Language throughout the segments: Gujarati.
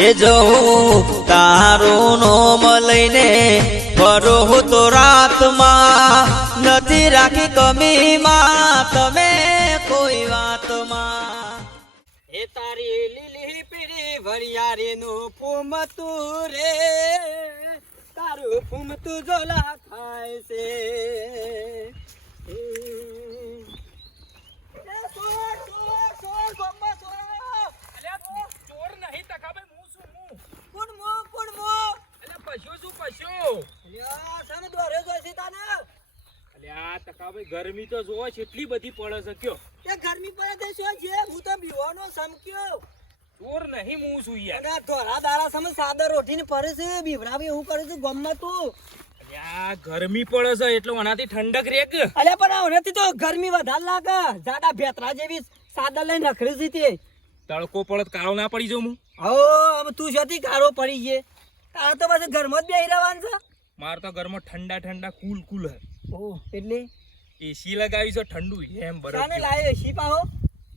એ જવું તારું નોમ લઈને ફરો તો રાતમાં નથી રાખી કમીમાં તમે કોઈ વાતમાં એ તારી લીલી પીરી વરિયારી નું ફૂમતું રે તારું ફૂમતું જોલા ખાય છે ગરમી તો જોવો કેટલી બધી પડે છે કયો એ ગરમી પડે છે જે હું તો બીવાનો સમક્યો ચોર નહીં હું છું યાર અને ધોરા દારા સમ સાદર રોટીને પડે છે બીવરાવે એવું કરે છે ગમમાં તું આ ગરમી પડે છે એટલે ઓનાથી ઠંડક રેગ અલ્યા પણ ઓનાથી તો ગરમી વધારે લાગે જાડા ભેતરા જેવી સાદર લઈને રખડી છે તે તડકો પડત કાળો ના પડી જાઉં હું હો તું જતી કાળો પડી છે આ તો બસ ઘરમાં જ બેહી રહેવાનું છે માર તો ઘરમાં ઠંડા ઠંડા કુલ કુલ હે ઓ એટલે એસી લગાવી છે ઠંડુ એમ બરાબર કાને લાયો એસી પાહો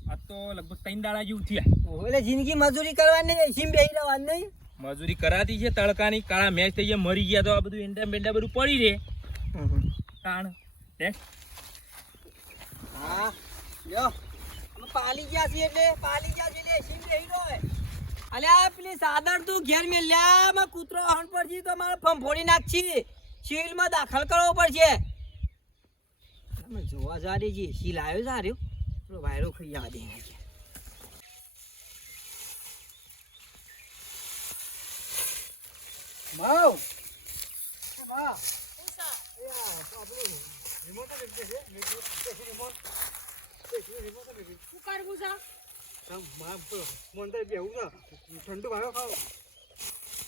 આ તો લગભગ 3 દાડા જેવું થયા ઓ એટલે જિંદગી મજૂરી કરવાની એસી માં બેહી રહેવાનું નહીં મજૂરી કરાતી છે તડકાની કાળા મેચ થઈ ગયા મરી ગયા તો આ બધું એંડા બેંડા બધું પડી રે તાણ હે હા લ્યો પાલી ગયા છે એટલે એસી માં બેહી રહ્યો અલ્યા પેલી સાદર તું ઘેર મે લ્યા માં કૂતરો હણ પડજી તો મારે ફંફોડી નાખછી સિવિલ માં દાખલ કરવો પડશે જોવા જા રે જી સી લાવ્યો જા રહ્યો તો વાયરો ખાઈ આ દે માવ મા ઉસા એ આ તો આપણું રિમોટ લઈ છે રિમોટ શું કરવું છે મા મંદર બેહું ના ઠંડુ વાયો ખાવ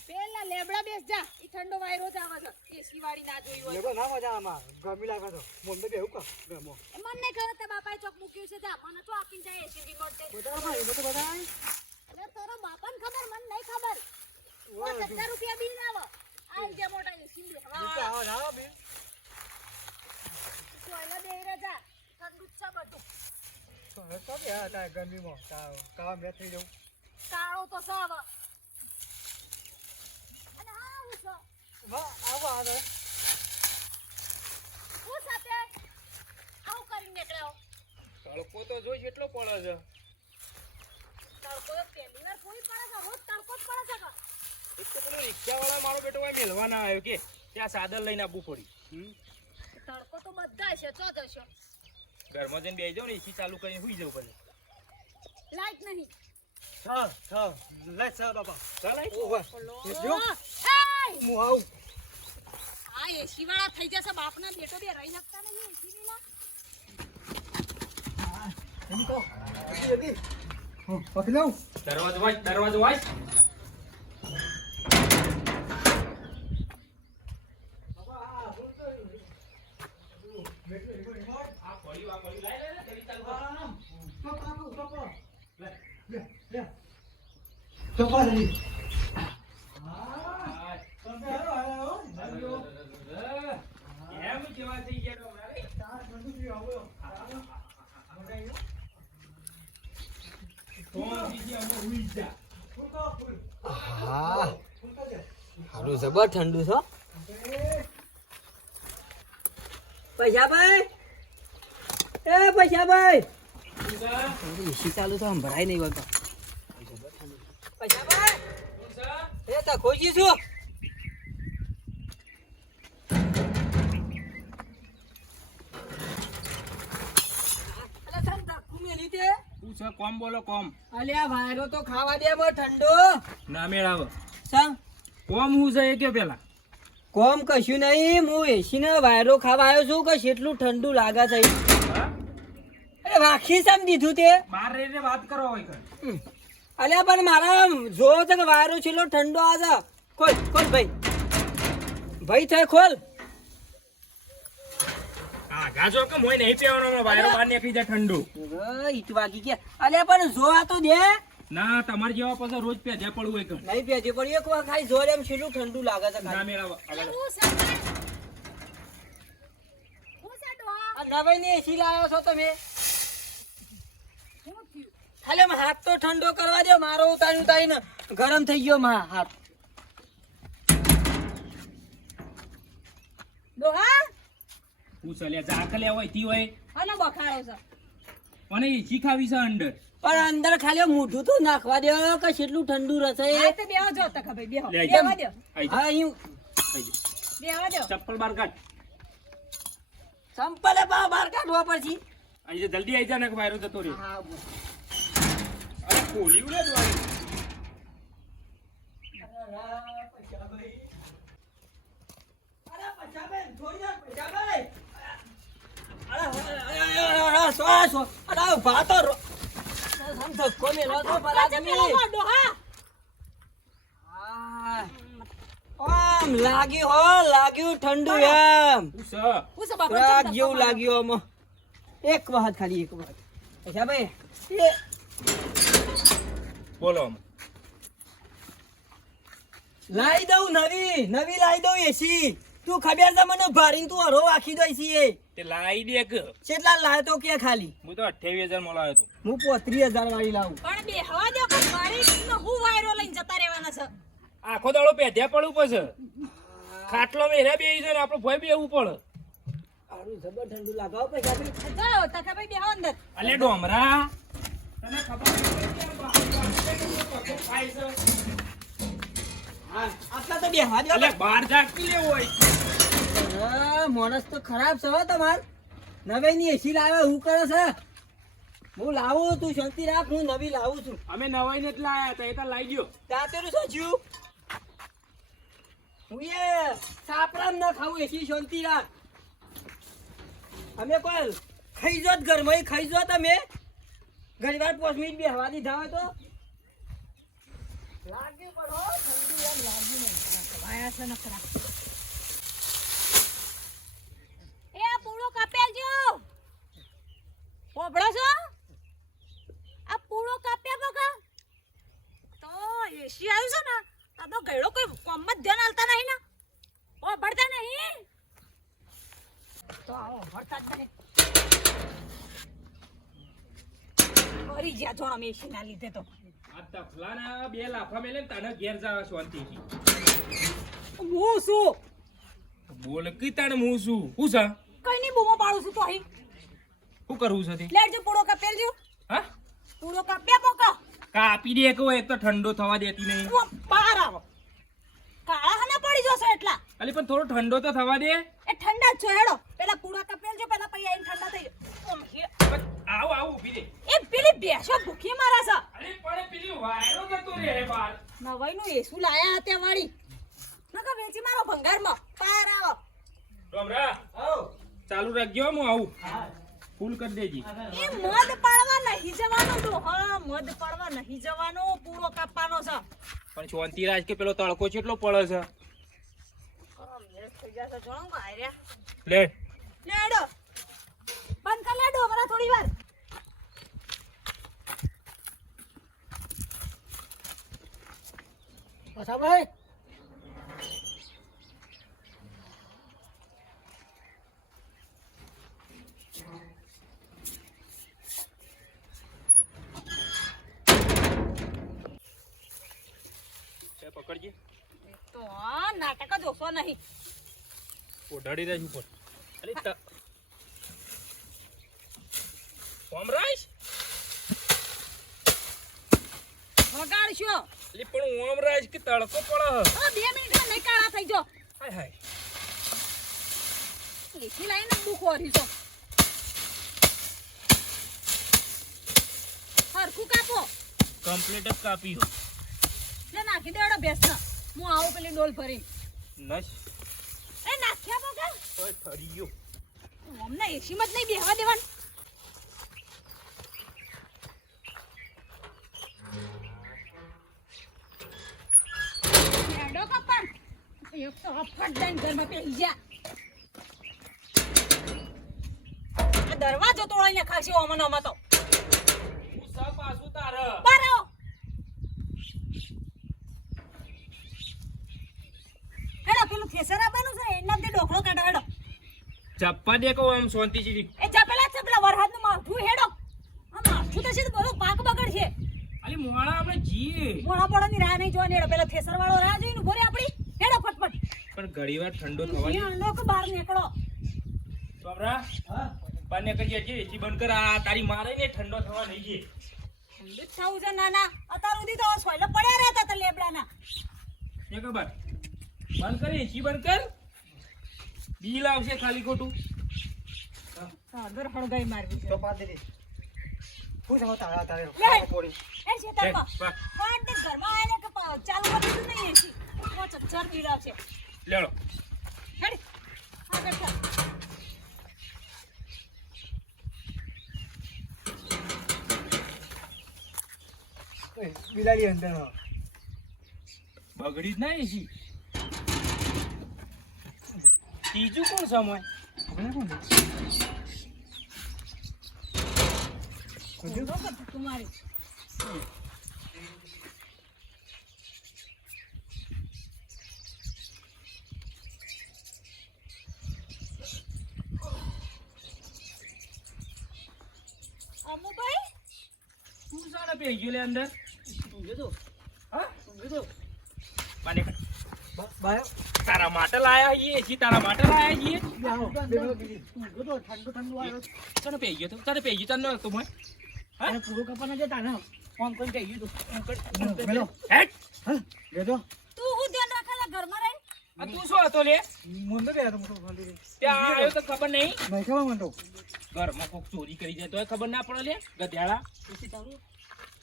પેલા લેબડા બેસ જા ઈ ઠંડો વાયરો જ આવે છે એસી વાળી ના જોઈ હોય લેબડા ના મજા આમાં ગરમી લાગે તો મંદર બેહું કા ગમો એ મન નહીં ખબર તે બાપાએ ચોક મૂક્યું છે જા મને તો આપીને જાય એસી રિમોટ તે બતા ભાઈ મને બતાય અરે તારો બાપાને ખબર મન નહીં ખબર 50 રૂપિયા બિલ આવો આ જે મોટા એસી બિલ આવો ના બિલ તો એલા બેહી જા ઠંડુ છે બધું તો હે તો બે આ ગરમીમાં કાવા મે થઈ જાઉં કાળો તો સાવ અને આ ઉસો વાહ આવા ને હું સાથે આવ કરી નીકળ્યો તડકો તો જોઈ કેટલો પડે છે તડકો પહેલી વાર કોઈ પડે છે રોજ તડકો જ પડે છે એક તો પેલો રિક્ષાવાળા મારો બેટો ભાઈ મેલવા ના આવ્યો કે ત્યાં સાદર લઈને આવવું પડી તડકો તો બધા છે ચો જશો ઘરમાં જઈને બેસી જાવ ને એસી ચાલુ કરીને સુઈ જાવ પછી લાઈટ નહીં લાઈટ બાપા લાઈટ ઓહો હું આવું આ એસી વાળા થઈ જશે બાપના બેટો બે રહી શકતા નહીં એસી વિના હા એમ તો જલ્દી પકડી લઉં દરવાજો વાય હારું જબર ઠંડુ છો પૈસા ભાઈ એ પૈસા ભાઈ એસી ચાલુ તો ભરાય નહીં વળતો પૈસા ભાઈ એ તો ખોજી છું કોમ બોલો કોમ અલ્યા વાયરો તો ખાવા દે બો ઠંડો ના મેળાવ સમ કોમ હું છે કે પેલા કોમ કશું નહીં હું એસી ને વાયરો ખાવા આવ્યો છું કે કેટલું ઠંડુ લાગે છે અરે વાખી સમ દીધું તે બાર રહીને વાત કરો હોય અલ્યા પણ મારા જોવો છે કે વાયરો છેલ્લો ઠંડો આવે ખોલ ખોલ ભાઈ થાય ખોલ ગાજો કે મોય નહીં પીવાનો વાયરો બહાર નીકળી જાય ઠંડુ ઈટ વાગી ગયા અલ્યા પણ જોવા તો દે ના તમાર જેવા પછી રોજ પેજે પડવું હોય કે નહીં પેજે પડી એક વાર ખાઈ જોર એમ છેલ્લું ઠંડુ લાગે છે ના મેળા આગળ આ નવાઈ ને એસી લાવ્યો છો તમે ખાલી હાથ તો ઠંડો કરવા દો મારો ઉતારી ને ગરમ થઈ ગયો માં હાથ. ડોહા હું ચાલ્યા ઝાકલ્યા હોય તી હોય અને બખાડો છે અને એસી ખાવી છે અંદર. પણ અંદર ખાલી મોઢું તો નાખવા દે કે કેટલું ઠંડુ રહેશે. હા તે બેહો જો તક ભાઈ બેહો લે, બેહવા દો આઈ જા, હા અહીં આઈ જા. બેહવા દો ચપ્પલ બાર કાઢ. સંપલે બહાર કાઢવા પડશે. આઈ જા, જલ્દી આઈ જા ને વાયરો જતો રહ્યો. હા અરે ખોલી ઉડે દ્વારી. પાછા પેલો માં ડોહા લાગ્યું ઠંડુ એમ હું સ હું સબા રાગ જેવું લાગ્યું આમ. એક વખત ખાલી એક વખત અચ્છા ભાઈ એ બોલો આમ. લાવી દઉં નવી લાવી દઉં એસી. તું ખબર છે મને ભારીને તું હરો આખી દો એસી. તે લાઈ દે કે કેટલા લાવે તો કે ખાલી હું તો 28,000 માં લાવ્યો તો. હું 35,000 વાળી લાવું. પણ બેહવા દો કે મારી નો હું વાયરો લઈને જતા રહેવાના છે આખો દાડો પેધ્યા પડવું પડશે. ખાટલો મેરે બેહી છે ને આપણો ભય બેહવું પડે. આનું જબર ઠંડુ લાગાવ પૈસા ભાઈ. જાઓ તક ભાઈ બેહો અંદર અલે ડોમરા તને ખબર નથી કે આ પકો ખાય છે. હા આટલા તો બેહવા દો. અલે બહાર જાગતી લેવું હોય. માણસ તો ખરાબ છે હો તમાર. નવીની એસી લાવે હું કરે છે. હું લાવું તું શાંતિ રાખ હું નવી લાવું છું. અમે નવાઈ ને જ લાયા હતા એ તો લાઈ ગયો. તાતેરું સોચ્યું હું એ સાપરામ ન ખાવું એસી શાંતિ રાખ. અમે કોઈ ખાઈ જોત ઘરમાં ખાઈ જો તમે ઘણી વાર 5 મિનિટ બેહવા દીધા હોય તો લાગે પણ હો ઠંડુ એમ લાગ્યું નહીં. વાયા છે નખરા એ આ પૂળો કાપેલજો પોપડો છો આ પૂળો કાપ્યા બગા તો એસી આવ્યું છે ને આ તો ગયડો કોઈ કોમમાં ધ્યાન આલતા નહીં ને ઓ ભડતા નહીં તો આવો ભડતા જ નહીં મરી ગયા જો અમે એસી ના લીધે તો આ તફલાના 2 લાફા મેલે ને તને ઘેર જાવ શાંતિથી. હું શું બોલ કી તાણ હું છું હું છે કઈ નહીં બૂમો પાડું છું તો અહીં શું કરવું છે તે? લેજો પૂળો કાપેલજો હા પૂળો કાપ્યા પોકા કાપી દે કે એક તો ઠંડો થવા દેતી નહીં. બહાર આવો કાળા હના પડી જશો એટલા અલી પણ થોડો ઠંડો તો થવા દે. એ ઠંડા જ છો હેડો પેલા પૂળા કાપેલજો પેલા પૈયા આઈને ઠંડા થઈ જાઓ. આવ આવ ઊભી રે. એ પેલી બેસો ભૂખી મારા છે અરે પણ પેલી વાયરો જતો રે બહાર. નવાઈનું એસું લાયા હતા વાળી નકા વેચી મારો ભંગારમાં બહાર આવો ડોમરા ચાલુ રાખજો હું આવું. ફૂલ કરી દેજી. એ મધ પાડવા નહીં જવાનું તો હા મધ પાડવા નહીં જવાનું પૂળો કાપવાનો છે પણ શાંતિ રાજ કે પેલો તડકો કેટલો પડે છે. થઈ જશે જોણો આર્યા લે લેડો બંધ કર લેડો હમણાં થોડી વાર પાછા ભાઈ પકડજે. તો આ નાટક જ ઓછો નહીં ઓઢાડી રહેશું ઉપર. અરે ઓમરાજ વગાડશો અલી પણ ઓમરાજ કે તડકો પડે. હવે 2 મિનિટમાં નહીં કાળા થઈ જો હાય હાય એસી લાઈને દુખ ઓરી છો હરખું કાપો કમ્પ્લીટ જ કાપી હો. લે નાખી દેડો ભેંસના હું આવું પેલી ડોલ ભરી નસ એ નાખ્યા બગા ઓય ઠરી ગયો. અમને એસીમાં જ નહીં બેહવા દેવાનું હેડો કપન એક તો હફટ દઈને ઘરમાં પેલી જા આ દરવાજો તોડીને ખાશે ઓમન ઓમાં તો હું સા પાછું તારે. બારો હેડો પેલું થેસર આપવાનું છે એનાથી ડોકળો કાઢો હેડો ચપ્પા દે કહો આમ શાંતિથી. એ જા પેલા છે પેલા વરહાદનું માથું હેડો આ માથું થશે તો બધો પાક બગડશે અલી ખાલી મોળા આપણે જીએ મોણા પડવાની રાહ નહીં જોવાની હેડો પેલા થેસર વાળો રાહ જોઈને ઉભો રે આપડી હેડો ફટફટ પણ ઘડીવાર ઠંડો થવા દે હેડો કે બહાર નીકળો બાબરા પાને કહીએ જે એસી બંધ કર આ તારી મારે ને ઠંડો થવા નહીં જે ઠંડુ જ થવું છે નાના અત્યાર સુધી તો સોયલો પડ્યા રહેતા હતા લેબડાના એ ખબર બંધ કરી એસી બંધ કર બિલ આવશે ખાલી ખોટું સાગર હળગાઈ મારવી છે તો પાડ દે હું સમજ તારે લે. પોડી એ શેતારમાં વાહ. ફાટ દે ઘરમાં આવીને કે ચાલુ કરી દીધું નહીં એસી પોચ હજાર બિલ આવશે લેડો હેડ આગળ ચાલ બિલાડી અંદર બગડી જ ના એસી ત્રીજું કોણ સમય તમારી અમુભાઈ તું સાડા પે ગયો લે અંદર જોજો હા જોજો પાને કર. બાયો તારા માટે લાયા છીએ એસી તારા માટે લાયા છીએ આવો જોજો ઠંડુ ઠંડુ આવ્યો તને પે ગયો તને પે ગયો તને તો મોય અને પૂરો કપાના જતા ને ફોન કરીને કહી દીધું હેલો હેટ હા જોજો તું હું ધ્યાન રાખેલા ઘરમાં રહી આ તું શું હતો લે મુંડો બે તો મોટો ફોન દે ત્યાં આવ્યો તો ખબર નહીં નહીં ખબર મને ઘરમાં કોક ચોરી કરી જાય તોય ખબર ના પડે લે ગધેડા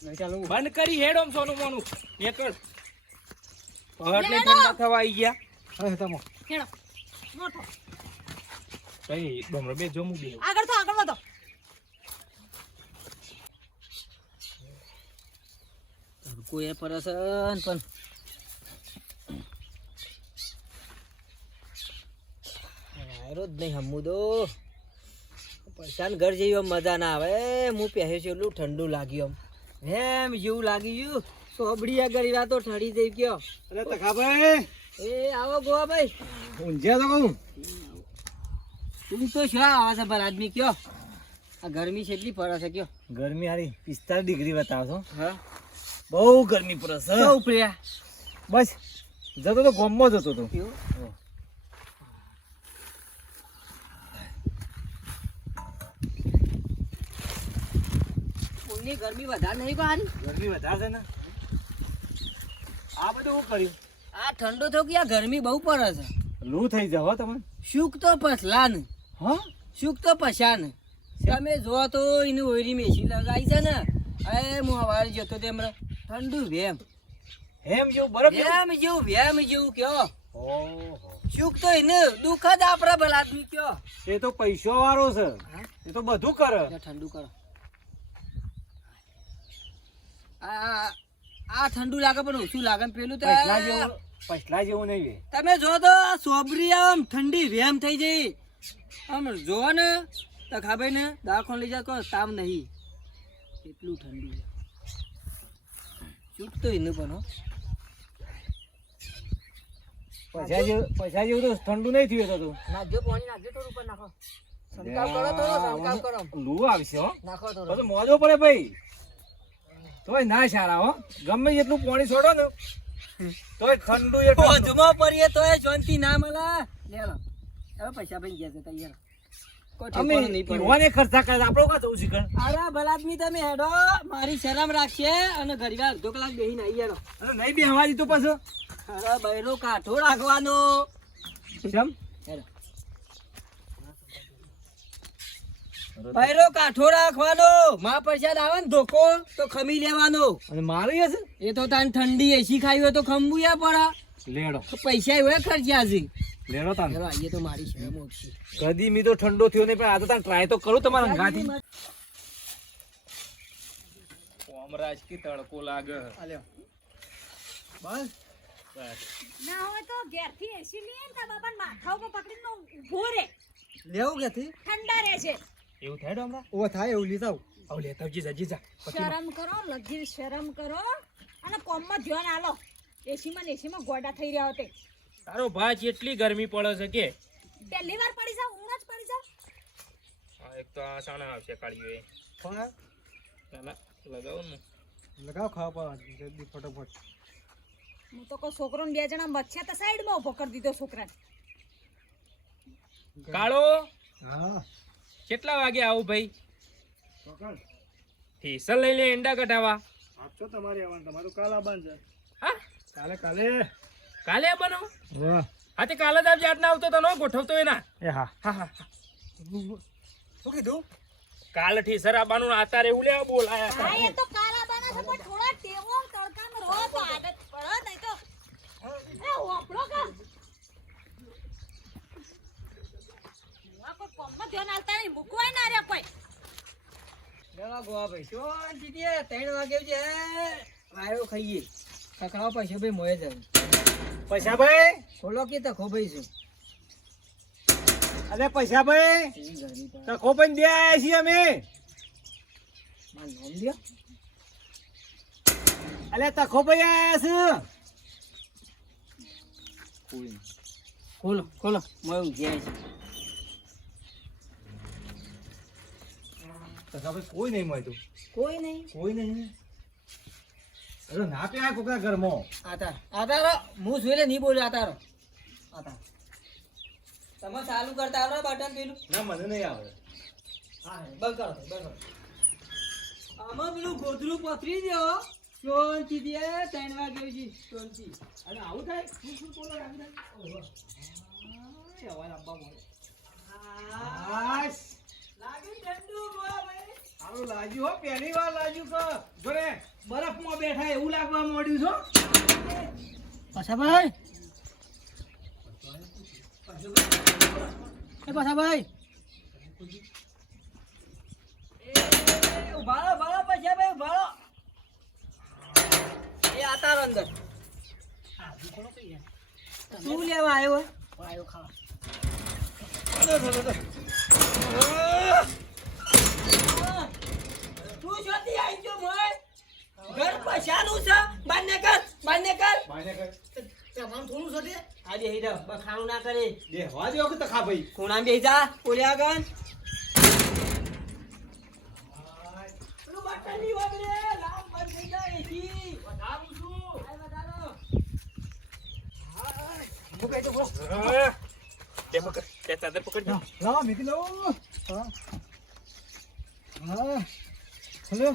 નહીં ચાલુ બંધ કરી હેડ આમ સોનું મોનું એકડ પહટને ઠંડા થવા આવી ગયા હવે તમો હેડો મોટો કઈ ડમરો બે જમું બે આગળ તો આગળ વધો કોઈ પરસન પણ આયરો જ નહીં હમુદો પરેશાન ઘર જેવી આમ મજા ના આવે હું પહેર્યો છું એટલું ઠંડુ લાગ્યું આમ એમ જેવું લાગી ગયું સોબડી આગળ રાતો ઠરી જઈ ગયો અરે તખાભાઈ એ આવો ગોવા ભાઈ ઊંઝ્યા તો કહું તું તો શું આવે છે ભલા આદમી કયો આ ગરમી કેટલી પડે છે કયો ગરમી હારી 45 ડિગ્રી બતાવો છો હા બહુ ગરમી પડે છે બહુ પ્રિયા બસ જતો તો ગોમમાં જતો તો ની ગરમી વધારે નહીં પાણી ગરમી વધારે છે ને આ બધું શું કર્યું આ ઠંડો થયો કે આ ગરમી બહુ પડે છે લૂ થઈ જાવ તમે શુક તો પસલા ને હા શુક તો પછા ને તમે જો તો એની ઓયરી મેસી લગાવી છે ને એ હું હવારે જતો તેમ ઠંડુ વેમ હેમ જેવું બરફ વેમ જેવું કયો ઓહો શુક તો એને દુઃખ જ આપણા ભલા આદમી કયો એ તો પૈસો વાળો છે એ તો બધું કરે ઠંડુ કરો આ ઠંડુ લાગે પણ ઓછું લાગે પેલું તો પછલા જેવું નહીં તમે જો તો સોબરી આમ ઠંડી વેમ થઈ જઈ આમ જો ને તો ખાભાઈ ને દવાખાને લઈ જાય કોઈ તામ નહીં એટલું ઠંડુ ચૂક તો એનું પણ પૈસા જેવું તો ઠંડુ નહીં થયું તો નાખજો પાણી નાખજો થોડું ઉપર નાખો સંકાવ કરો તો સંકાવ કરો લૂ આવશે હો નાખો તો મોજો પડે ભાઈ તોય ના સારા હો ગમે એટલું પાણી છોડો ને તોય ઠંડુ એટલું જમા પડીએ તોય શાંતિ ના મળે લે લો હવે પૈસા બની ગયા છે તૈયાર અમે પીવાને ખર્ચા કરે આપણો કા જવું છે અરે ભલા આદમી તમે હેડો મારી શરમ રાખશે અને ઘડીવાર અડધો કલાક બેહીને આવી હેડો અને નહીં બેહવા દીધું પાછો અરે બૈરો કાઠો રાખવાનો કેમ હેડો બૈરો કાઠો રાખવાનો માં પ્રસાદ આવે ને ધોકો તો ખમી લેવાનો અને મારું હશે એ તો તાન ઠંડી એસી ખાઈ હોય તો ખંબુયા પડા લેડો તો પૈસા એવા ખર્ચ્યા છે લેડો તાન લેડો આઈએ તો મારી શરમ ઓછી કદી મી તો ઠંડો થયો નહીં પણ આ તો તાન ટ્રાય તો કરું તમારા અંગાથી ઓમરાજ કે તડકો લાગે આલ્યો બસ ના હોય તો ઘેરથી એસી લઈએ ને તા બાપાને માથા ઉપર પકડીને ઊભો રે લેવું ક્યાંથી ઠંડા રહે છે એવું થાય ડમરા ઓ થાય એવું લીધા આવ લેતા જીજા શરમ કરો લગી શરમ કરો અને કોમમાં ધ્યાન આલો એસીમાં ગોડા થઈ રહ્યા હોતે તારો ભાઈ જેટલી ગરમી પડે છે કે પહેલી વાર પડી જાવ ઊંઘ જ પડી જાવ એક તો આ સાણા આવશે કાળીઓ એ કોણ ચાલા લગાવો ને લગાવ ખાવા જલ્દી ફટાફટ. હું તો કોઈ છોકરો ને બે જણા મચ્છે તો સાઈડમાં ઉભો કરી દીધો છોકરાને. કાળો હા કેટલા વાગે આવું ભાઈ? પકડ. ઠેસર લઈ લે એંડા કઢાવા. આપશો તમારે આવવાનું, તમારું કાલ આવવાનું છે. હા કાલે કાલે. કાલે બનો. વાહ. હા તે કાલે જ આવજે, આજ ના આવતો તો ન ગોઠવતો એના. એ હા. હા હા શું કીધું? કાલે ઠેસર આવવાનું આતારે એવું લેવા બોલાયા હા હતા. એ તો કાલા બાના છે પણ થોડા ટેવો તડકામાં રહો તો આદત પડે નહીં તો એ વાપરો કા આ કોઈ કોમમાં ધ્યાન આલતા નહીં મૂકવાય ના રે કોઈ. લેવા ગોવા ભાઈ શાંતિ દે. 3 વાગે છે વાયો ખાઈએ. કાકા પૈસા ભાઈ મોય જાય. પૈસા ભાઈ ખોલો કે તખો ભાઈ છે. અરે પૈસા ભાઈ તખો ભાઈ દે આયા છીએ અમે. માર નામ દે. અલે તખો ભાઈ આયા છે. ખોલો ખોલો મોય ઊંઘ્યા છે. કોઈ નહીં મળતું. કોઈ નહીં. કોઈ નહીં. અરે ના પે આ કોકરા ઘરમાં. આતા આતા હું જોઈને નહીં બોલ્યો આતારો. આતા તમે ચાલુ કરતા આવડે બટન પેલું? ના મને નહીં આવડે. હા બંધ કરો બંધ કરો. આમાં પેલું ગોદરું પથરી દો. શાંતિ દે 3 વાગે છે શાંતિ. અને આવું થાય શું બોલો રાખી ઓહો. અવાજ આબા બોલે. લાગે ઠંડુ ગોવા ભાઈ. આવું લાગ્યું હો, પહેલી વાર લાગ્યું કે જોરે બરફમાં બેઠા એવું લાગવા માંડ્યું છો. પાછા ભાઈ એ પાછા ભાઈ એ ઉભારો ઉભારો પાછા ભાઈ ઉભારો. એ આતાર અંદર શું લેવા આવ્યો? આવ્યો ખાવા. તું જોતી આવી ગયો મોય. ઘર પછાનું છે. બાને કર બાને કર બાને કર. તમામ થોડું છે તે આ બેહી જા. બખાણું ના કરે. બેહવા દો કે તખા ભાઈ. ખૂણામાં બેહી જા. ઓલ્યા ગન પેલું બટન ની વગડે લાવ બંધ થઈ જાય એથી. વધારું છું. આ વધારો. હા હું બેઠો બો. તે પકડ, તે ચાદર પકડ. લાવ મીકી લો. હા હા હેલો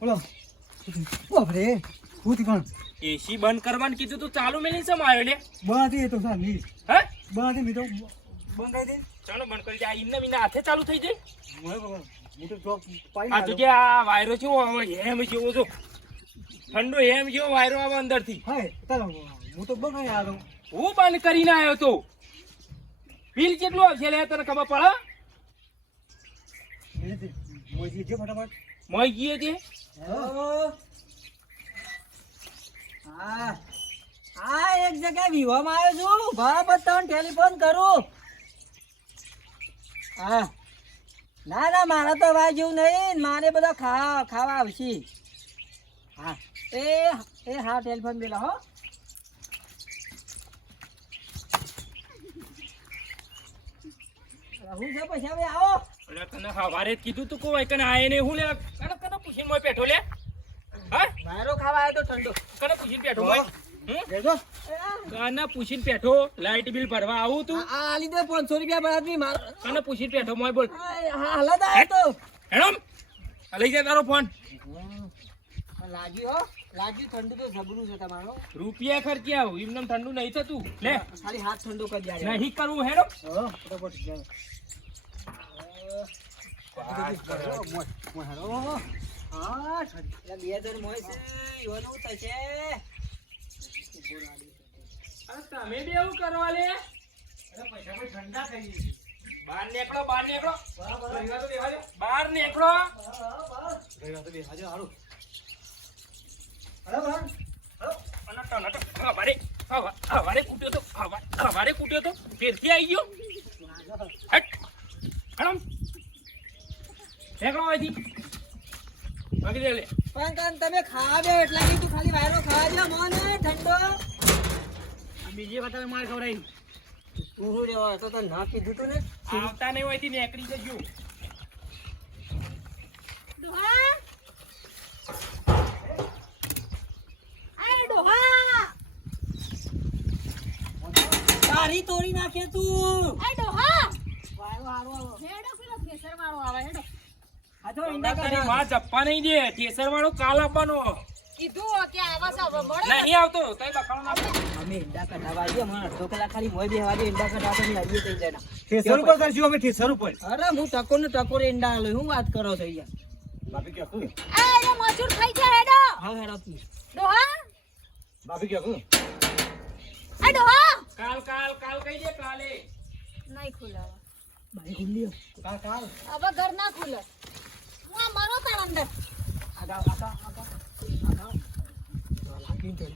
હેલો. બાપરે ભૂત કોણ? એસી બંધ કરવાનું કીધું તું ચાલુ મેલી સમ આવ્યો લે? બાધી તો સાલી હે બાધી મી તો બંધ કરી દે. ચાલો બંધ કરી દે. આ ઇન્ના મીના હાથે ચાલુ થઈ જાય. મોય બાબા હું તો જોક પાઈ આ તું કે આ વાયરો છે એમ જેવો છો ઠંડો એમ જેવો વાયરો આવે અંદરથી. હાય ચાલો હું તો બંધ કરી આવ્યો. હું બંધ કરીને આવ્યો તો બિલ કેટલું આવશે લે તને ખબર પડે? મોજી જો ફટાફટ. મોઈ ગયે છે. હા હા એક જગ્યાએ વિવામાં આવ્યો છું. બરાબર તમને ટેલિફોન કરું. હા ના ના મારે તો અવાજ જેવું નહીં. મારે બધા ખાવા આવશે. હા એ હા ટેલિફોન પેલા હો. હું છે પછી હવે આવો. એટલે તને સવારે જ કીધું તું કોઈ કને આયે ને હું લે કને કને પૂછીને મોય બેઠો લે. હા મારો ખાવા આવ્યો તો ઠંડો. કને પૂછીને બેઠો મોય? દેજો કને પૂછીને બેઠો લાઈટ બિલ ભરવા આવું તું? આ આલી દે 500 રૂપિયા બરાબર માર. કને પૂછીને બેઠો મોય બોલ. હા હાલત આવ્યો તો. હેડમ આ લઈ જા તારો ફોન. લાગ્યું હો લાગ્યું. ઠંડુ તો જબરું છે તમારો. રૂપિયા ખર્ચી આવું એમને ઠંડુ નહીં થતું લે. ખાલી હાથ ઠંડો કરી દે. નહીં કરવું હેડો. હા ફટાફટ જાઓ. હા ઠંડી 2000 મોય છે. એવાનું થશે. અરે તમે બે એવું કરવા લે. ઠંડા થઈ ગઈ. બહાર નીકળો બહાર નીકળો બહાર નીકળો. હવારે કૂટ્યો તો ફેરથી આવી ગયો. હટ હડમ નીકળો અહીંથી. ભાગી લે લે. પણ તમે ખાવા દે એટલે તું ખાલી વાયરો ખાવા દે મોને ઠંડો. બીજી વખત મારે ખવડાવી. તું રેવા તો ના કીધું તું ને. આવતા નહીં હોય નીકળી જજો. ડોહા મારી તોડી નાખે તું. એ ડોહા વાળો હારો. હેડો પેલો કેસર વાળો આવે હેડો આ તો ઈંડા તારી કાઢા. માં જપ્પા નહીં દે ઠેસર વાળો કાલ આપવાનો કીધું કે આવા સાવ મળે નહીં આવતો તઈ બખાડો ના આપે. અમે ઈંડા કઢાવા આવીએ, અમારે અડધો કલાક ખાલી મોય બેહવા દે, ઈંડા કઢાવા તો અમે આવીએ તઈ જણા. ઠેસર ઉપર કરશું અમે ઠેસર ઉપર. અરે હું ટકોર ને ટકોર ઈંડા આલો, શું વાત કરો છો યાર? ભાભી કે શું? આ રે મજૂર ખાઈ છે હેડો હા હેડો તું. ડોહા ભાભી કે શું? એ ડોહા કાલ કહી દે કાલે નહીં ખુલાવા બારી ખુલ્લી હો. કાલ કાલ હવે ઘર ના ખુલે હું આ મરો તાર અંદર આગા આગા આગા આગા. લાગી તો.